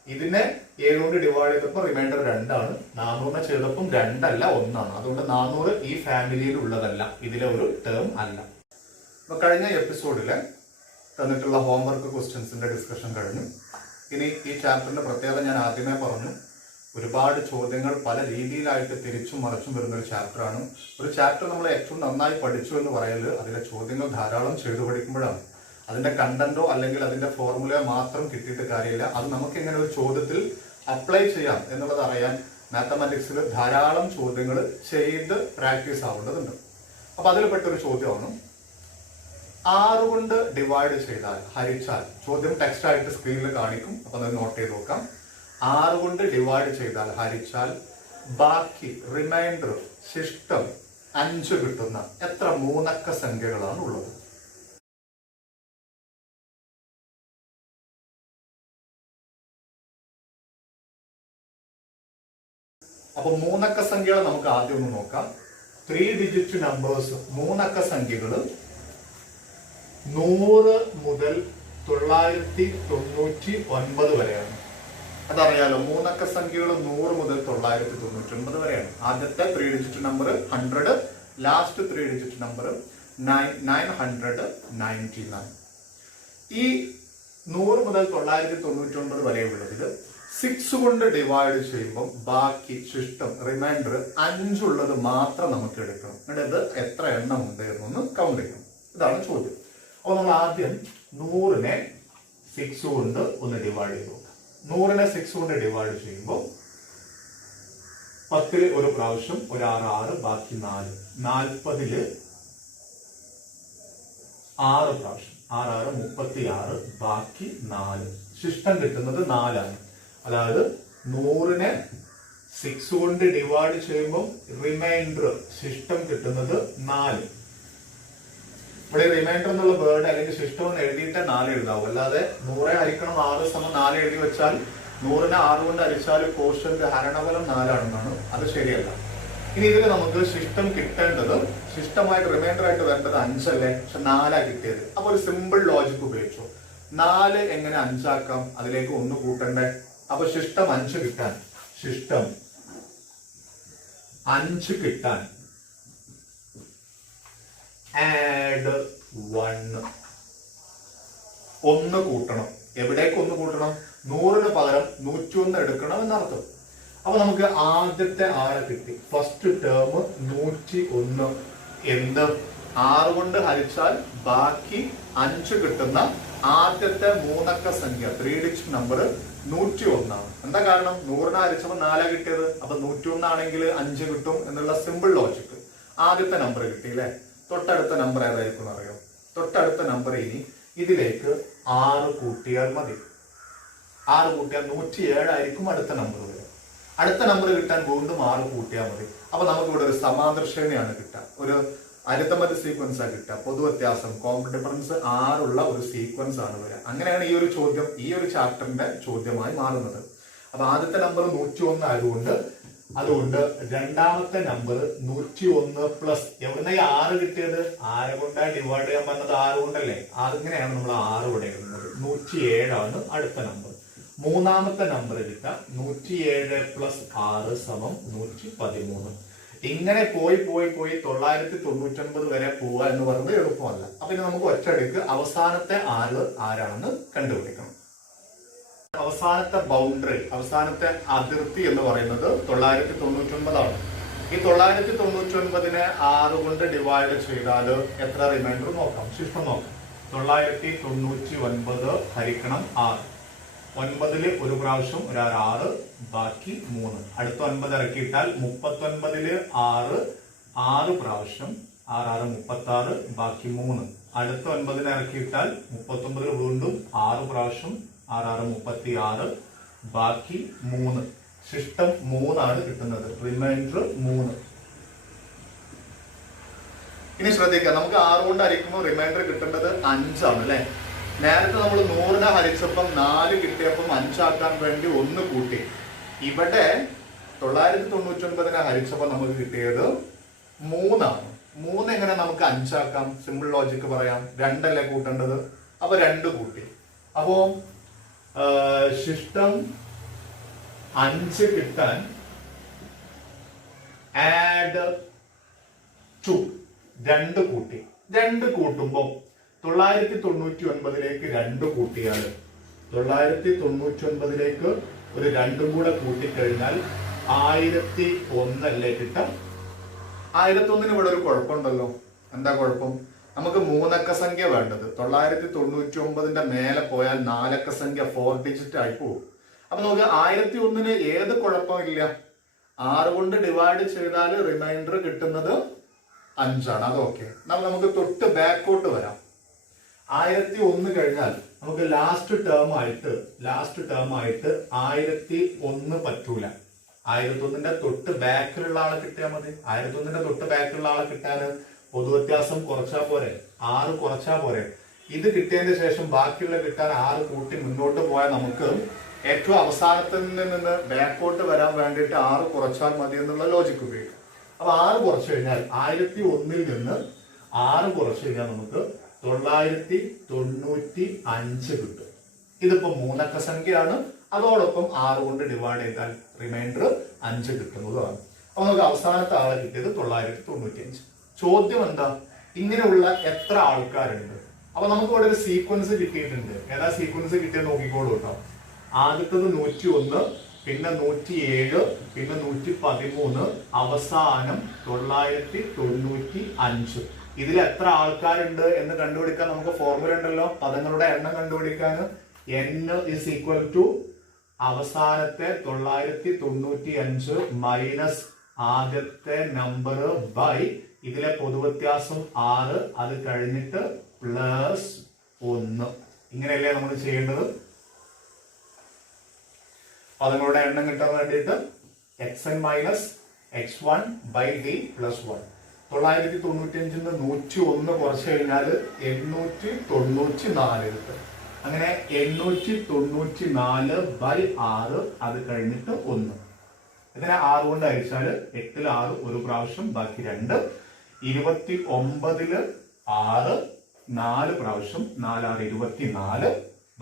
ഇതിനെ 7 കൊണ്ട് ഡിവൈഡ് ചെയ്തപ്പോൾ റിമൈൻഡർ 2ആണ്, 400നെ ചെയ്തപ്പം 2 അല്ല 1 ആണ്. അതുകൊണ്ട് 400 ഈ ഫാമിലിയിൽ ഉള്ളതല്ല, ഇതിലെ ഒരു ടേം അല്ല. അപ്പൊ കഴിഞ്ഞ എപ്പിസോഡില് തന്നിട്ടുള്ള ഹോംവർക്ക് ക്വസ്റ്റ്യൻസിന്റെ ഡിസ്കഷൻ കഴിഞ്ഞു. ഇനി ഈ ചാപ്റ്ററിന്റെ പ്രത്യേകത ഞാൻ ആദ്യമേ പറഞ്ഞു. ഒരുപാട് ചോദ്യങ്ങൾ പല രീതിയിലായിട്ട് തിരിച്ചും മറിച്ചും വരുന്ന ഒരു ചാപ്റ്ററാണ്. ഒരു ചാപ്റ്റർ നമ്മൾ ഏറ്റവും നന്നായി പഠിച്ചു എന്ന് പറയല് അതിലെ ചോദ്യങ്ങൾ ധാരാളം ചെയ്തു പഠിക്കുമ്പോഴാണ്. അതിന്റെ കണ്ടന്റോ അല്ലെങ്കിൽ അതിന്റെ ഫോർമുലയോ മാത്രം കിട്ടിയിട്ട് കാര്യമില്ല. അത് നമുക്ക് എങ്ങനെ ഒരു ചോദ്യത്തിൽ അപ്ലൈ ചെയ്യാം എന്നുള്ളത് അറിയാൻ മാത്തമാറ്റിക്സിൽ ധാരാളം ചോദ്യങ്ങൾ ചെയ്ത് പ്രാക്ടീസ് ആവേണ്ടതുണ്ട്. അപ്പൊ അതിൽ പെട്ടൊരു ചോദ്യമാണ് 6 കൊണ്ട് ഡിവൈഡ് ചെയ്താൽ, ഹരിച്ചാൽ. ചോദ്യം ടെക്സ്റ്റ് ആയിട്ട് സ്ക്രീനിൽ കാണിക്കും, അപ്പൊ അത് നോട്ട് ചെയ്ത് നോക്കാം. 6 കൊണ്ട് ഡിവൈഡ് ചെയ്താൽ, ഹരിച്ചാൽ ബാക്കി റിമൈൻഡർ ശിഷ്ടം 5 കിട്ടുന്ന എത്ര മൂന്നക്ക സംഖ്യകളാണ് ഉള്ളത്? അപ്പൊ മൂന്നക്ക സംഖ്യകൾ നമുക്ക് ആദ്യം ഒന്ന് നോക്കാം. 3 ഡിജിറ്റ് നമ്പേഴ്സ്, മൂന്നക്ക സംഖ്യകൾ 100 മുതൽ 999 വരെയാണ്. അതറിയാലോ, മൂന്നക്ക സംഖ്യകൾ 100 മുതൽ 999 വരെയാണ്. ആദ്യത്തെ 3 digit number 100, last 3 digit number 999. ഈ 100 മുതൽ 999 വരെയുള്ളതിൽ 6 കൊണ്ട് ഡിവൈഡ് ചെയ്യുമ്പോൾ ബാക്കി ശിഷ്ടം റിമൈൻഡർ 5 ഉള്ളത് മാത്രം നമുക്ക് എടുക്കണം. എന്നിട്ട് ഇത് എത്ര എണ്ണം ഉണ്ട് എന്നൊന്ന് കൗണ്ട് ചെയ്യണം. ഇതാണ് ചോദ്യം. അപ്പൊ നമ്മൾ ആദ്യം 100നെ 6 കൊണ്ട് ഒന്ന് ഡിവൈഡ് ചെയ്തു. 100നെ 6 കൊണ്ട് ഡിവൈഡ് ചെയ്യുമ്പോൾ 10ൽ ഒരു പ്രാവശ്യം, ഒരു 6, ബാക്കി 4. 40ൽ 6 പ്രാവശ്യം, 6, 36, ബാക്കി 4. ശിഷ്ടം കിട്ടുന്നത് 4 ആണ്. അതായത് 100നെ 6 കൊണ്ട് ഡിവൈഡ് ചെയ്യുമ്പോൾ റിമൈൻഡർ ശിഷ്ടം കിട്ടുന്നത് 4. ഇവിടെ റിമൈൻഡർ എന്നുള്ള വേർഡ് അല്ലെങ്കിൽ ശിഷ്ടം എന്ന് എഴുതിയിട്ട് 4 എഴുതാവും. അല്ലാതെ 100 ഹരിക്കണം 6 = 4 എഴുതി വെച്ചാൽ 100നെ 6 കൊണ്ട് ഹരിച്ചാൽ കോഷ്യന്റ് ഹരണഫലം 4 അത് ശരിയല്ല. ഇനി ഇതിൽ നമുക്ക് ശിഷ്ടം കിട്ടേണ്ടത്, ശിഷ്ടമായിട്ട് റിമൈൻഡർ ആയിട്ട് വരേണ്ടത് 5 അല്ലേ, പക്ഷെ 4 കിട്ടിയത്. അപ്പൊ ഒരു സിമ്പിൾ ലോജിക് ഉപയോഗിച്ചു. 4 എങ്ങനെ 5 ആക്കാം? അതിലേക്ക് 1 കൂട്ടണ്ടേ. അപ്പൊ ശിഷ്ടം 5 കിട്ടാൻ, ശിഷ്ടം 5 കിട്ടാൻ ആഡ് 1 കൂട്ടണം. എവിടേക്ക് 1 കൂട്ടണം? 100ന് പകരം 101 എടുക്കണം എന്നർത്ഥം. അപ്പൊ നമുക്ക് ആദ്യത്തെ ആളെ കിട്ടി. First term 101. എന്ത്? 6 കൊണ്ട് ഹരിച്ചാൽ ബാക്കി 5 കിട്ടുന്ന ആദ്യത്തെ 3 അക്ക സംഖ്യ 3 ഡിജിറ്റ് നമ്പർ 101 ആണ്. എന്താ കാരണം? 100നെ ഹരിച്ചപ്പോൾ 4 കിട്ടിയത്. അപ്പൊ 101 ആണെങ്കിൽ 5 കിട്ടും എന്നുള്ള സിമ്പിൾ ലോജിക്. ആദ്യത്തെ നമ്പർ കിട്ടി അല്ലെ. തൊട്ടടുത്ത നമ്പർ ഏതായിരിക്കും അറിയോ? തൊട്ടടുത്ത നമ്പർ ഇനി ഇതിലേക്ക് 6 കൂട്ടിയാൽ മതി. 6 കൂട്ടിയാൽ 107 ആയിരിക്കും അടുത്ത നമ്പർ വരെ. അടുത്ത നമ്പർ കിട്ടാൻ വീണ്ടും 6 കൂട്ടിയാൽ മതി. അപ്പൊ നമുക്ക് ഇവിടെ ഒരു സമാന്തര ശ്രേണിയാണ് കിട്ടുക, ഒരു അരിത്തമെറ്റിക് സീക്വൻസ് ആണ് കിട്ടുക. പൊതുവ്യത്യാസം കോമൺ ഡിഫറൻസ് 6 ഉള്ള ഒരു സീക്വൻസ് ആണ് വരിക. അങ്ങനെയാണ് ഈ ഒരു ചോദ്യം ഈ ഒരു ചാപ്റ്ററിന്റെ ചോദ്യമായി മാറുന്നത്. അപ്പൊ ആദ്യത്തെ നമ്പർ 101 ആയതുകൊണ്ട് അതുകൊണ്ട് രണ്ടാമത്തെ നമ്പർ 101 പ്ലസ് എവിടുന്ന 6 കിട്ടിയത്? 6 കൊണ്ടാണ് ഡിവൈഡ് ചെയ്യാൻ പറഞ്ഞത്, 6 കൊണ്ടല്ലേ. അതിങ്ങനെയാണ് നമ്മൾ 6 ഇവിടെ ഇടുന്നത്. 107 ആണ് അടുത്ത നമ്പർ. മൂന്നാമത്തെ നമ്പർ കിട്ടാം 107 പ്ലസ് 6 സമം 113. ഇങ്ങനെ പോയി 999 വരെ പോവുക എന്ന് പറയുന്നത് എളുപ്പമല്ല. അപ്പൊ ഇനി നമുക്ക് ഒറ്റയടിക്ക് അവസാനത്തെ ആരാണെന്ന് കണ്ടുപിടിക്കണം. അവസാനത്തെ ബൗണ്ടറി, അവസാനത്തെ അതിർത്തി എന്ന് പറയുന്നത് 999 ആണ്. ഈ 999നെ 6 കൊണ്ട് ഡിവൈഡ് ചെയ്താൽ എത്ര റിമൈൻഡർ നോക്കാം, ശിഷ്ടം നോക്കാം. 999 ഹരിക്കണം 6. 9ല് ഒരു പ്രാവശ്യം 6, ബാക്കി 3. അടുത്ത 9 ഇറക്കിയിട്ടാൽ 39ല് 6 പ്രാവശ്യം 6 36, ബാക്കി 3. അടുത്ത 9ന് ഇറക്കിയിട്ടാൽ 39ല് വീണ്ടും 6 പ്രാവശ്യം 6 36, ബാക്കി 3. ശിഷ്ടം 3 ആണ് കിട്ടുന്നത്, റിമൈൻഡർ 3. ഇനി ശ്രദ്ധിക്കുക, നമുക്ക് 6 കൊണ്ട് ഹരിക്കുമ്പോൾ റിമൈൻഡർ കിട്ടേണ്ടത് 5 ആണ് അല്ലെ. നേരത്തെ നമ്മൾ 100നെ ഹരിച്ചപ്പം 4 കിട്ടിയപ്പം 5 ആക്കാൻ വേണ്ടി 1 കൂട്ടി. ഇവിടെ 999നെ ഹരിച്ചപ്പോൾ നമുക്ക് കിട്ടിയത് 3 ആണ്. 3 എങ്ങനെ നമുക്ക് 5 ആക്കാം? സിമ്പിൾ ലോജിക്ക് പറയാം. 2 അല്ലേ കൂട്ടേണ്ടത്, അപ്പൊ 2 കൂട്ടി. അപ്പോ ശിഷ്ടം 5 കിട്ടാൻ ആഡ് 2 2 കൂട്ടി. 2 കൂട്ടുമ്പോ 999ലേക്ക് 2 കൂട്ടിയാൽ 999ലേക്ക് ഒരു 2 കൂടെ കൂട്ടിക്കഴിഞ്ഞാൽ 1001 അല്ലേ കിട്ടാം. 1001 ഇവിടെ ഒരു കുഴപ്പമുണ്ടല്ലോ. എന്താ കുഴപ്പം? നമുക്ക് 3 അക്ക സംഖ്യ വേണ്ടത്. 999ന്റെ മേലെ പോയാൽ 4 അക്ക സംഖ്യ 4 ഡിജിറ്റ് ആയി പോകും. അപ്പൊ നമുക്ക് 1001ന് ഏത് കുഴപ്പമില്ല. 6 കൊണ്ട് ഡിവൈഡ് ചെയ്താൽ റിമൈൻഡർ കിട്ടുന്നത് 5 ആണ്. അതൊക്കെ നമുക്ക് തൊട്ട് ബാക്കോട്ട് വരാം. 1001 കഴിഞ്ഞാൽ നമുക്ക് ലാസ്റ്റ് ടേം ആയിട്ട് 1001 പറ്റൂല. 1001ന്റെ തൊട്ട് ബാക്കിലുള്ള ആളെ കിട്ടിയാൽ മതി. 1001ന്റെ തൊട്ട് ബാക്കിലുള്ള ആളെ കിട്ടാൻ പൊതുവ്യത്യാസം കുറച്ചാ പോരെ, 6 കുറച്ചാ പോരെ. ഇത് കിട്ടിയതിന് ശേഷം ബാക്കിയുള്ള കിട്ടാൻ 6 കൂട്ടി മുന്നോട്ട് പോയാൽ നമുക്ക് ഏറ്റവും അവസാനത്തിൽ നിന്ന് ബാക്കോട്ട് വരാൻ വേണ്ടിയിട്ട് 6 കുറച്ചാൽ മതി എന്നുള്ള ലോജിക്ക് ഉപയോഗിക്കും. അപ്പൊ 6 കുറച്ചു കഴിഞ്ഞാൽ 1001ൽ നിന്ന് 6 കുറച്ചു കഴിഞ്ഞാൽ നമുക്ക് 995 കിട്ടും. ഇതിപ്പോ 3 അക്ക സംഖ്യയാണ്. അതോടൊപ്പം 6 കൊണ്ട് ഡിവൈഡ് ചെയ്താൽ റിമൈൻഡർ 5 കിട്ടുന്നതാണ്. അപ്പൊ നമുക്ക് അവസാനത്തെ ആളെ കിട്ടിയത് 995. ചോദ്യം എന്താ? ഇങ്ങനെയുള്ള എത്ര ആൾക്കാരുണ്ട്? അപ്പൊ നമുക്ക് ഇവിടെ ഒരു സീക്വൻസ് കിട്ടിയിട്ടുണ്ട്. ഏതാ സീക്വൻസ് കിട്ടിയത് നോക്കിക്കോളൂ കേട്ടോ. ആദ്യത്തത് 101, പിന്നെ 107, പിന്നെ 113, അവസാനം 995. ഇതിൽ എത്ര ആൾക്കാരുണ്ട് എന്ന് കണ്ടുപിടിക്കാൻ നമുക്ക് ഫോർമുല ഉണ്ടല്ലോ, പദങ്ങളുടെ എണ്ണം കണ്ടുപിടിക്കാൻ. n is equal to അവസാനത്തെ 995 മൈനസ് ആദ്യത്തെ നമ്പർ ബൈ ഇതിലെ പൊതുവ്യത്യാസം 6, അത് കഴിഞ്ഞിട്ട് പ്ലസ് 1. ഇങ്ങനെയല്ലേ നമ്മൾ ചെയ്യേണ്ടത്? പദങ്ങളുടെ എണ്ണം കിട്ടാൻ വേണ്ടിയിട്ട് xn minus x1 by d plus 1. 995 101 കുറച്ച് കഴിഞ്ഞാൽ 894 കിട്ടും. അങ്ങനെ 894/6 അത് കഴിഞ്ഞിട്ട് 1. ഇതിനെ 6 കൊണ്ട് ഹരിച്ചാൽ 8ൽ 6 ഒരു പ്രാവശ്യം, ബാക്കി 2. 29ൽ 6 4 പ്രാവശ്യം, 4 6 24,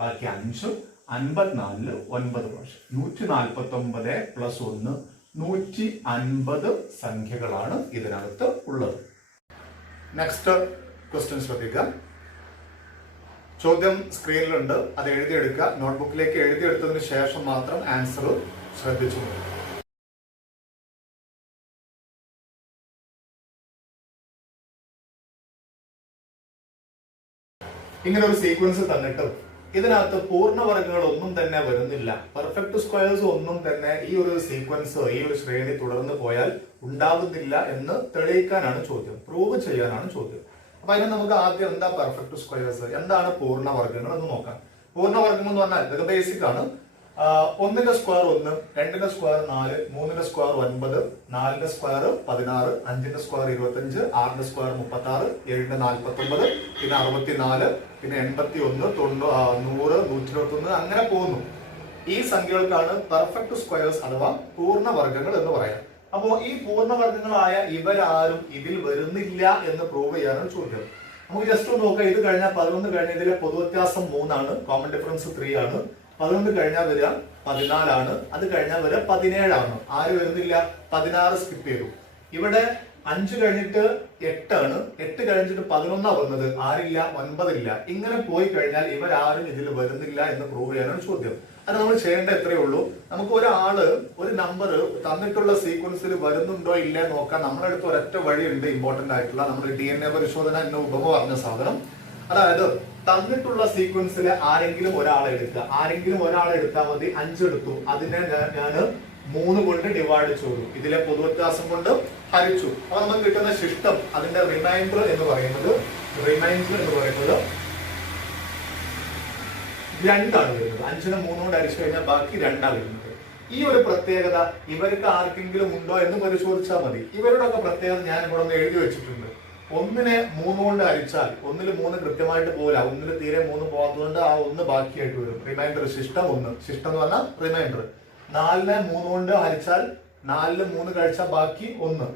ബാക്കി 5. 54ൽ 9 പ്രാവശ്യം. 149 + 1 150 സംഖ്യകളാണ് ഇതിനകത്ത് ഉള്ളത്. നെക്സ്റ്റ് ക്വസ്റ്റ്യൻ ശ്രദ്ധിക്കാം. ചോദ്യം സ്ക്രീനിലുണ്ട്, അത് എഴുതിയെടുക്കുക. നോട്ട്ബുക്കിലേക്ക് എഴുതിയെടുത്തതിന് ശേഷം മാത്രം ആൻസർ ശ്രദ്ധിച്ചു. ഇങ്ങനെ ഒരു സീക്വൻസ് തന്നിട്ടും ഇതിനകത്ത് പൂർണ്ണവർഗങ്ങൾ ഒന്നും തന്നെ വരുന്നില്ല, പെർഫെക്റ്റ് സ്ക്വയേഴ്സ് ഒന്നും തന്നെ ഈ ഒരു സീക്വൻസ്, ഈ ഒരു ശ്രേണി തുടർന്ന് പോയാൽ ഉണ്ടാകുന്നില്ല എന്ന് തെളിയിക്കാനാണ് ചോദ്യം, പ്രൂവ് ചെയ്യാനാണ് ചോദ്യം. അപ്പൊ അതിന് നമുക്ക് ആദ്യം എന്താ പെർഫെക്റ്റ് സ്ക്വയേഴ്സ്, എന്താണ് പൂർണ്ണവർഗങ്ങൾ എന്ന് നോക്കാം. പൂർണ്ണവർഗം എന്ന് പറഞ്ഞാൽ ഇതൊക്കെ ബേസിക് ആണ്. 1ന്റെ സ്ക്വയർ 1, 2ന്റെ സ്ക്വയർ 4, 3ന്റെ സ്ക്വയർ 9, 4ന്റെ സ്ക്വയർ 16, 5ന്റെ സ്ക്വയർ 25, 6ന്റെ സ്ക്വയർ 36, 7ന്റെ 49, പിന്നെ 64, പിന്നെ 81, 90, 121 അങ്ങനെ പോകുന്നു. ഈ സംഖ്യകൾക്കാണ് പെർഫെക്റ്റ് സ്ക്വയേഴ്സ് അഥവാ പൂർണ്ണവർഗങ്ങൾ എന്ന് പറയാം. അപ്പോ ഈ പൂർണ്ണവർഗങ്ങളായ ഇവരാരും ഇതിൽ വരുന്നില്ല എന്ന് പ്രൂവ് ചെയ്യാനാണ് ചോദ്യം. നമുക്ക് ജസ്റ്റ് ഒന്ന് നോക്കാം. ഇത് കഴിഞ്ഞാൽ 11 കഴിഞ്ഞ ഇതിലെ പൊതുവ്യത്യാസം 3 ആണ്, കോമൺ ഡിഫറൻസ് 3 ആണ്. 11 കഴിഞ്ഞാൽ വരിക 14 ആണ്, അത് കഴിഞ്ഞാൽ വരിക 17 ആണ്. ആര് വരുന്നില്ല? 16 സ്കിപ്പ് ചെയ്തു. ഇവിടെ 5 കഴിഞ്ഞിട്ട് 8 ആണ്, 8 കഴിഞ്ഞിട്ട് 11 വന്നത്, ആരില്ല? 9 ഇല്ല. ഇങ്ങനെ പോയി കഴിഞ്ഞാൽ ഇവരാരും ഇതിൽ വരുന്നില്ല എന്ന് പ്രൂവ് ചെയ്യാനാണ് ചോദ്യം. അത് നമ്മൾ ചെയ്യേണ്ട എത്രയേ ഉള്ളൂ, നമുക്ക് ഒരാള് ഒരു നമ്പർ തന്നിട്ടുള്ള സീക്വൻസിൽ വരുന്നുണ്ടോ ഇല്ലേ നോക്കാൻ നമ്മുടെ അടുത്ത് ഒരൊറ്റ വഴിയുണ്ട്, ഇമ്പോർട്ടന്റ് ആയിട്ടുള്ള നമ്മുടെ DNA പരിശോധന എന്ന ഉപമ പറഞ്ഞ സാധനം. അതായത് തന്നിട്ടുള്ള സീക്വൻസിൽ ആരെങ്കിലും ഒരാളെ എടുക്കുക, ആരെങ്കിലും ഒരാളെ എടുത്താൽ മതി. 5 എടുത്തു, അതിനെ ഞാൻ 3 കൊണ്ട് ഡിവൈഡ് ചെയ്തു, ഇതിലെ പൊതുവ്യത്യാസം കൊണ്ട് ഹരിച്ചു. അപ്പൊ നമുക്ക് കിട്ടുന്ന ശിഷ്ടം, അതിന്റെ റിമൈൻഡർ എന്ന് പറയുന്നത് 2 ആണ് വരുന്നത്. 5നെ 3 കൊണ്ട് ഹരിച്ചു കഴിഞ്ഞാൽ ബാക്കി 2 ആണ് വരുന്നത്. ഈ ഒരു പ്രത്യേകത ഇവർക്ക് ആർക്കെങ്കിലും ഉണ്ടോ എന്ന് പരിശോധിച്ചാൽ മതി. ഇവരുടെയൊക്കെ പ്രത്യേകത ഞാൻ ഇവിടെ ഒന്ന് എഴുതി വെച്ചിട്ടുണ്ട്. 1നെ 3 കൊണ്ട് ഹരിച്ചാൽ 1ൽ 3 കൃത്യമായിട്ട് പോകില്ല, 1ൽ തീരെ 3 പോകാത്തതുകൊണ്ട് ആ 1 ബാക്കിയായിട്ട് വരും. റിമൈൻഡർ ശിഷ്ടം 1, ശിഷ്ടം എന്ന് പറഞ്ഞാൽ റിമൈൻഡർ. 4നെ 3 കൊണ്ട് ഹരിച്ചാൽ 4ൽ 3 കഴിച്ചാൽ ബാക്കി 1.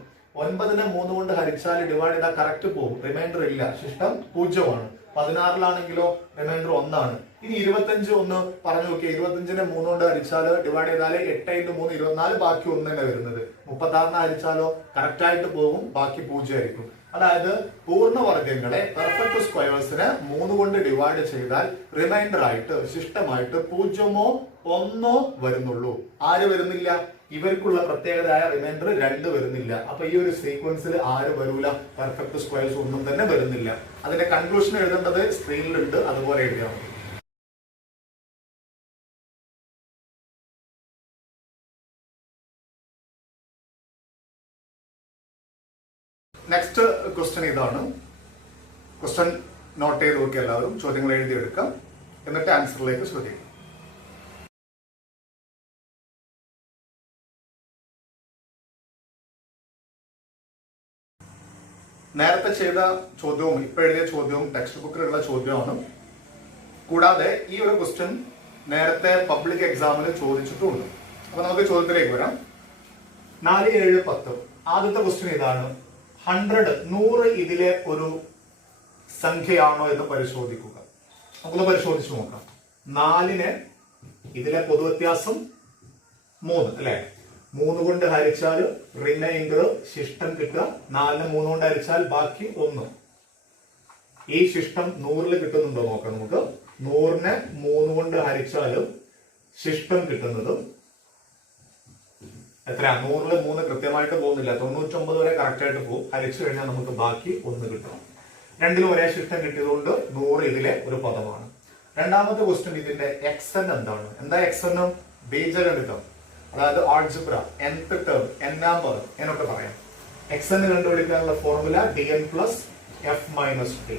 9നെ 3 കൊണ്ട് ഹരിച്ചാൽ ഡിവൈഡ് ചെയ്താൽ കറക്റ്റ് പോകും, റിമൈൻഡർ ഇല്ല, ശിഷ്ടം 0 ആണ്. 16ലാണെങ്കിലോ റിമൈൻഡർ 1 ആണ്. ഇനി 25 ഒന്ന് പറഞ്ഞു നോക്കിയാൽ 25നെ 3 കൊണ്ട് ഹരിച്ചാൽ ഡിവൈഡ് ചെയ്താൽ 8 × 3 24, ബാക്കി 1 തന്നെ വരുന്നത്. 36നെ ഹരിച്ചാലോ കറക്റ്റ് ആയിട്ട് പോകും, ബാക്കി 0 ആയിരിക്കും. അതായത് പൂർണ്ണവർഗങ്ങളെ പെർഫെക്റ്റ് സ്ക്വയേഴ്സിനെ 3 കൊണ്ട് ഡിവൈഡ് ചെയ്താൽ റിമൈൻഡർ ആയിട്ട് ശിഷ്ടമായിട്ട് 0 or 1 വരുന്നുള്ളൂ. ആര് വരുന്നില്ല? ഇവർക്കുള്ള പ്രത്യേകതയായ റിമൈൻഡർ 2 വരുന്നില്ല. അപ്പൊ ഈ ഒരു സീക്വൻസിൽ ആര് വരൂല? പെർഫെക്റ്റ് സ്ക്വയേഴ്സ് ഒന്നും തന്നെ വരുന്നില്ല. അതിന്റെ കൺക്ലൂഷൻ എഴുതേണ്ടത് സ്ക്രീനിലുണ്ട്, അതുപോലെ എഴുതിയാൽ മതി. നെക്സ്റ്റ് ക്വസ്റ്റ്യൻ ഇതാണ്. ക്വസ്റ്റ്യൻ നോട്ട് ചെയ്ത് നോക്കി എല്ലാവരും, ചോദ്യങ്ങൾ എഴുതിയെടുക്കാം, എന്നിട്ട് ആൻസറിലേക്ക് ശ്രദ്ധിക്കാം. നേരത്തെ ചെയ്ത ചോദ്യവും ഇപ്പൊ എഴുതിയ ചോദ്യവും ടെക്സ്റ്റ് ബുക്കിലുള്ള ചോദ്യമാണ്. കൂടാതെ ഈ ഒരു ക്വസ്റ്റ്യൻ നേരത്തെ പബ്ലിക് എക്സാമിന് ചോദിച്ചിട്ടുമുണ്ട്. അപ്പൊ നമുക്ക് ചോദ്യത്തിലേക്ക് വരാം. 4, 7, 10. ആദ്യത്തെ ക്വസ്റ്റ്യൻ ഇതാണ്. 100 ഇതിലെ ഒരു സംഖ്യയാണോ എന്ന് പരിശോധിക്കുക. നമുക്കൊന്ന് പരിശോധിച്ച് നോക്കാം. 4ന് ഇതിലെ പൊതുവ്യത്യാസം 3 അല്ലെ, 3 കൊണ്ട് ഹരിച്ചാൽ റിമൈൻഡർ ശിഷ്ടം കിട്ടുക. 4നെ 3 കൊണ്ട് ഹരിച്ചാൽ ബാക്കി 1. ഈ ശിഷ്ടം 100ൽ കിട്ടുന്നുണ്ടോ നോക്കാം നമുക്ക്. 100നെ 3 കൊണ്ട് ഹരിച്ചാലും ശിഷ്ടം കിട്ടുന്നത് എത്രയാ? 100ൽ 3 കൃത്യമായിട്ട് പോകുന്നില്ല, 99 വരെ കറക്റ്റ് ആയിട്ട് പോകും. ഹരിച്ചു കഴിഞ്ഞാൽ നമുക്ക് ബാക്കി 1 കിട്ടണം. 2ലും ഒരേ ശിഷ്ടം കിട്ടിയതുകൊണ്ട് 100 ഇതിലെ ഒരു പദമാണ്. രണ്ടാമത്തെ ക്വസ്റ്റ്യൻ, ഇതിന്റെ xn എന്താണ്? എന്താ xn? ബീജഗണിതം, അതായത് ആൾജിബ്ര, nth ടേം, n-ാം പദം എന്നൊക്കെ പറയാം. xn കണ്ടുപിടിക്കാനുള്ള ഫോർമുല dn + f - d.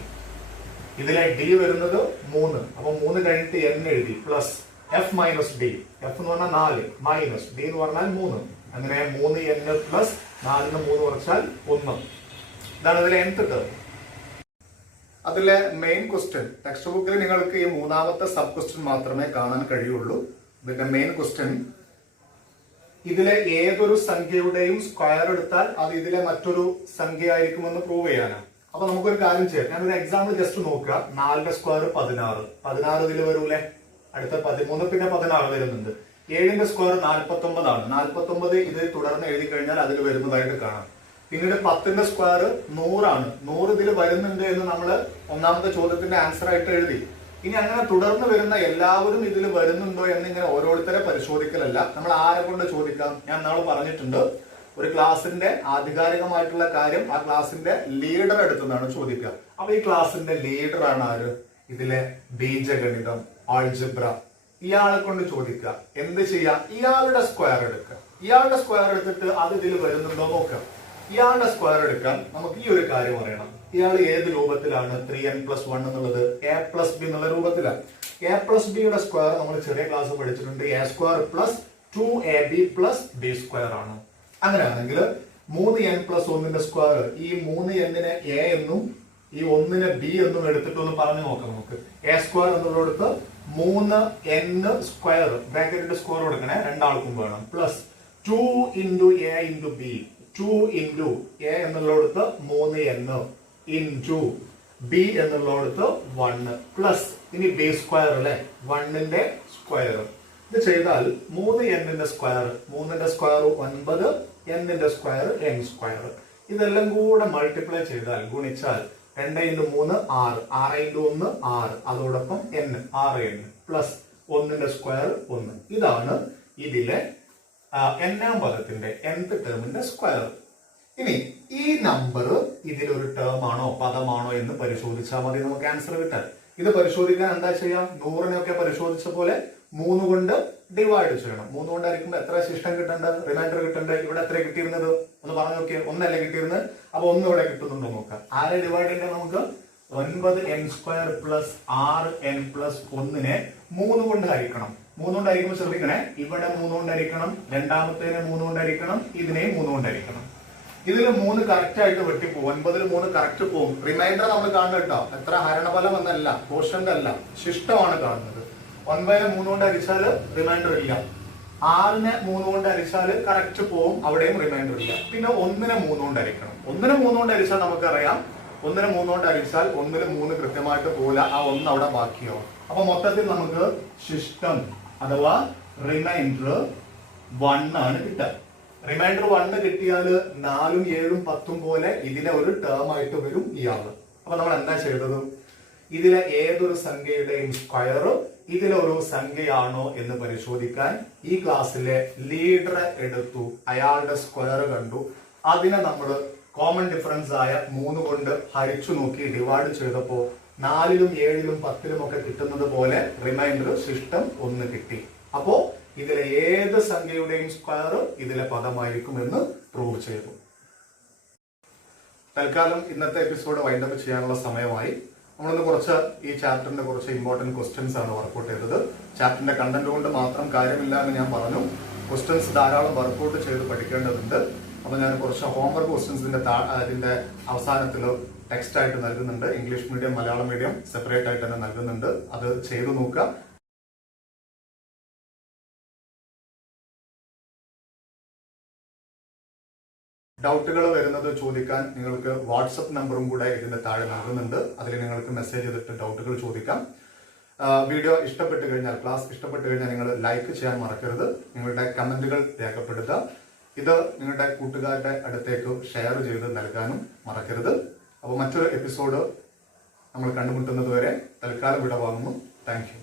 ഇതിലെ d വരുന്നത് 3, അപ്പൊ 3 കഴിഞ്ഞിട്ട് n എഴുതി, പ്ലസ് f - d. f എന്ന് പറഞ്ഞാൽ 4, മൈനസ് d എന്ന് പറഞ്ഞാൽ 3. അങ്ങനെ 3n + 4ന് 3 കുറച്ചാൽ 1. ഇതാണ് ഇതിലെ nth ടേം. അതിലെ മെയിൻ ക്വസ്റ്റ്യൻ ടെക്സ്റ്റ് ബുക്കിൽ നിങ്ങൾക്ക് ഈ മൂന്നാമത്തെ സബ് ക്വസ്റ്റ്യൻ മാത്രമേ കാണാൻ കഴിയുള്ളൂ. ഇതിന്റെ മെയിൻ ക്വസ്റ്റ്യൻ ഇതിലെ ഏതൊരു സംഖ്യയുടെയും സ്ക്വയർ എടുത്താൽ അത് ഇതിലെ മറ്റൊരു സംഖ്യ ആയിരിക്കുമെന്ന് പ്രൂവ് ചെയ്യാനാണ്. അപ്പൊ നമുക്കൊരു കാര്യം ചെയ്യാം. ഞാനൊരു എക്സാമ്പിൾ ജസ്റ്റ് നോക്കുക. 4ന്റെ സ്ക്വയർ 16. 16 ഇതിൽ വരൂലേ? അടുത്ത 13 പിന്നെ 16 വരുന്നുണ്ട്. 7ന്റെ സ്ക്വയർ 49 ആണ്. 49 ഇത് തുടർന്ന് എഴുതി കഴിഞ്ഞാൽ അതിൽ വരുന്നതായിട്ട് കാണാം. പിന്നീട് 10ന്റെ സ്ക്വയർ 100 ആണ്. 100 ഇതിൽ വരുന്നുണ്ട് എന്ന് നമ്മൾ ഒന്നാമത്തെ ചോദ്യത്തിന്റെ ആൻസർ ആയിട്ട് എഴുതി. ഇനി അങ്ങനെ തുടർന്ന് വരുന്ന എല്ലാവരും ഇതിൽ വരുന്നുണ്ടോ എന്നിങ്ങനെ ഓരോരുത്തരെ പരിശോധിക്കലല്ല. നമ്മൾ ആരെ കൊണ്ട് ചോദിക്കാം? ഞാൻ നാളെ പറഞ്ഞിട്ടുണ്ട്, ഒരു ക്ലാസിന്റെ ആധികാരികമായിട്ടുള്ള കാര്യം ആ ക്ലാസിന്റെ ലീഡർ അടുത്തുനിന്നാണ് ചോദിക്കുക. അപ്പൊ ഈ ക്ലാസിന്റെ ലീഡർ ആണ് ആര്? ഇതിലെ ബീജഗണിതം, ആൾജിബ്ര, ഇയാളെ കൊണ്ട് ചോദിക്കുക. എന്ത് ചെയ്യാ? ഇയാളുടെ സ്ക്വയർ എടുക്കുക. ഇയാളുടെ സ്ക്വയർ എടുത്തിട്ട് അത് ഇതിൽ വരുന്നുണ്ടോ നോക്കാം. ഇയാളുടെ സ്ക്വയർ എടുക്കാൻ നമുക്ക് ഈ ഒരു കാര്യം അറിയണം. ഇയാൾ ഏത് രൂപത്തിലാണ് 3n+1 എന്നുള്ളത്? a+b എന്നുള്ള രൂപത്തിലാണ്. a+bയുടെ സ്ക്വയർ നമ്മൾ ചെറിയ ക്ലാസ് പഠിച്ചിട്ടുണ്ട്. a² + 2ab+b² ആണ്. അങ്ങനെയാണെങ്കിൽ 3n+1ന്റെ സ്ക്വയർ, ഈ 3n-നെ a എന്നും ഈ 1-നെ b എന്നും എടുത്തിട്ടൊന്ന് പറഞ്ഞു നോക്കാം. നമുക്ക് a² എന്നുള്ളടത്ത് 3n² ബ്രാക്കറ്റിന്റെ സ്ക്വയർ കൊടുക്കണേ, രണ്ടാൾക്കും വേണം, plus 2 × a × b, 2 × a എന്നുള്ളടത്ത് 3n into b എന്നുള്ളടത്ത് 1 plus ഇനി b² അല്ലെ, 1ന്റെ സ്ക്വയർ. ഇത് ചെയ്താൽ 3n-ന്റെ സ്ക്വയർ, 3ന്റെ സ്ക്വയർ 9, n-ന്റെ സ്ക്വയർ n². ഇതെല്ലാം കൂടെ മൾട്ടിപ്ലൈ ചെയ്താൽ, ഗുണിച്ചാൽ 2 × 3 6, 6 × 1 6, അതോടൊപ്പം n 6n പ്ലസ് 1ന്റെ സ്ക്വയർ 1. ഇതാണ് ഇതിലെ n-ാം പദത്തിന്റെ nth ടേമിന്റെ സ്ക്വയർ. ഇനി ഈ നമ്പർ ഇതിലൊരു ടേം ആണോ പദമാണോ എന്ന് പരിശോധിച്ചാൽ മതി നമുക്ക് ആൻസർ കിട്ടാൻ. ഇത് പരിശോധിക്കാൻ എന്താ ചെയ്യാം? 100-നെയൊക്കെ പരിശോധിച്ച പോലെ 3 കൊണ്ട് ഡിവൈഡ് ചെയ്യണം. 3 കൊണ്ടായിരിക്കുമ്പോ എത്ര ശിഷ്ടം കിട്ടേണ്ടത്, റിമൈൻഡർ കിട്ടേണ്ടത്? ഇവിടെ എത്ര കിട്ടിയിരുന്നത് ഒന്ന് പറഞ്ഞു നോക്കിയാൽ 1 അല്ലേ കിട്ടിയിരുന്നത്? അപ്പൊ 1 ഇവിടെ കിട്ടുന്നുണ്ടോ നോക്കാം. ആരെ ഡിവൈഡ് ചെയ്യേണ്ടത്? നമുക്ക് 9n² + 6n + 1-നെ 3 കൊണ്ട് ഹരിക്കണം. 3 കൊണ്ട് ഹരിക്കുമ്പോൾ ശ്രദ്ധിക്കണേ, ഇവിടെ 3 കൊണ്ട് ഹരിക്കണം, രണ്ടാമത്തേനെ 3 കൊണ്ട് ഹരിക്കണം, ഇതിനെയും 3 കൊണ്ട് ഹരിക്കണം. ഇതിൽ 3 കറക്റ്റ് ആയിട്ട് വെട്ടിപ്പോകും. 9-ൽ 3 കറക്റ്റ് പോകും. റിമൈൻഡർ നമ്മൾ കാണുന്നത് കേട്ടോ, എത്ര ഹരണഫലം എന്നല്ല, കോഷ്യന്റ് അല്ല, ശിഷ്ടമാണ് കാണുന്നത്. 9-നെ 3 കൊണ്ട് ഹരിച്ചാൽ റിമൈൻഡർ ഇല്ല. 6-നെ 3 കൊണ്ട് ഹരിച്ചാൽ കറക്റ്റ് പോകും, അവിടെയും റിമൈൻഡർ ഇല്ല. പിന്നെ 1-നെ 3 കൊണ്ട് ഹരിക്കണം. 1-നെ 3 കൊണ്ട് ഹരിച്ചാൽ നമുക്കറിയാം, 1-നെ 3 കൊണ്ട് ഹരിച്ചാൽ 1-ൽ 3 കൃത്യമായിട്ട് പോകില്ല, ആ 1 അവിടെ ബാക്കിയാവും. അപ്പൊ മൊത്തത്തിൽ നമുക്ക് ശിഷ്ടം അഥവാ റിമൈൻഡർ 1 ആണ് കിട്ടുക. റിമൈൻഡർ 1 കിട്ടിയാൽ 4ഉം 7ഉം 10ഉം പോലെ ഇതിനെ ഒരു ടേം ആയിട്ട് വരും ഇയാള്. അപ്പൊ നമ്മൾ എന്താ ചെയ്തത്? ഇതിലെ ഏതൊരു സംഖ്യയുടെയും സ്ക്വയർ ഇതിലെ ഒരു സംഖ്യയാണോ എന്ന് പരിശോധിക്കാൻ ഈ ക്ലാസ്സിലെ ലീഡറെ എടുത്തു, അയാളുടെ സ്ക്വയർ കണ്ടു, അതിനെ നമ്മൾ കോമൺ ഡിഫറൻസ് ആയ 3 കൊണ്ട് ഹരിച്ചു നോക്കി, ഡിവൈഡ് ചെയ്തപ്പോ 4-ലും 7-ലും 10-ലും ഒക്കെ കിട്ടുന്നത് പോലെ റിമൈൻഡർ ശിഷ്ടം 1 കിട്ടി. അപ്പോ ഇതിലെ ഏത് സംഖ്യയുടെയും സ്ക്വയർ ഇതിലെ പദമായിരിക്കും എന്ന് പ്രൂവ് ചെയ്തു. തൽക്കാലം ഇന്നത്തെ എപ്പിസോഡ് വൈൻഡപ്പ് ചെയ്യാനുള്ള സമയമായി. നമ്മളിന്ന് കുറച്ച് ഈ ചാപ്റ്ററിന്റെ കുറച്ച് ഇമ്പോർട്ടന്റ് ക്വസ്റ്റ്യൻസ് ആണ് വർക്ക്ഔട്ട് ചെയ്തത്. ചാപ്റ്ററിന്റെ കണ്ടന്റ് കൊണ്ട് മാത്രം കാര്യമില്ല എന്ന് ഞാൻ പറഞ്ഞു. ക്വസ്റ്റ്യൻസ് ധാരാളം വർക്ക്ഔട്ട് ചെയ്ത് പഠിക്കേണ്ടതുണ്ട്. അപ്പൊ ഞാൻ കുറച്ച് ഹോംവർക്ക് ക്വസ്റ്റ്യൻസിന്റെ അതിന്റെ അവസാനത്തിൽ ടെക്സ്റ്റ് ആയിട്ട് നൽകുന്നുണ്ട്. English medium, Malayalam medium separate ആയിട്ട് തന്നെ നൽകുന്നുണ്ട്. അത് ചെയ്തു നോക്കുക. ഡൗട്ടുകൾ വരുന്നത് ചോദിക്കാൻ നിങ്ങൾക്ക് വാട്സപ്പ് നമ്പറും കൂടെ ഇതിന്റെ താഴെ നൽകുന്നുണ്ട്. അതിൽ നിങ്ങൾക്ക് മെസ്സേജ് ചെയ്തിട്ട് ഡൗട്ടുകൾ ചോദിക്കാം. വീഡിയോ ഇഷ്ടപ്പെട്ട് കഴിഞ്ഞാൽ, ക്ലാസ് ഇഷ്ടപ്പെട്ട് കഴിഞ്ഞാൽ നിങ്ങൾ ലൈക്ക് ചെയ്യാൻ മറക്കരുത്. നിങ്ങളുടെ കമന്റുകൾ രേഖപ്പെടുത്തുക. ഇത് നിങ്ങളുടെ കൂട്ടുകാരുടെ അടുത്തേക്ക് ഷെയർ ചെയ്ത് നൽകാനും മറക്കരുത്. അപ്പോൾ മറ്റൊരു എപ്പിസോഡ് നമ്മൾ കണ്ടുമുട്ടുന്നത് വരെ തൽക്കാലം വിട വാങ്ങുന്നു. Thank you.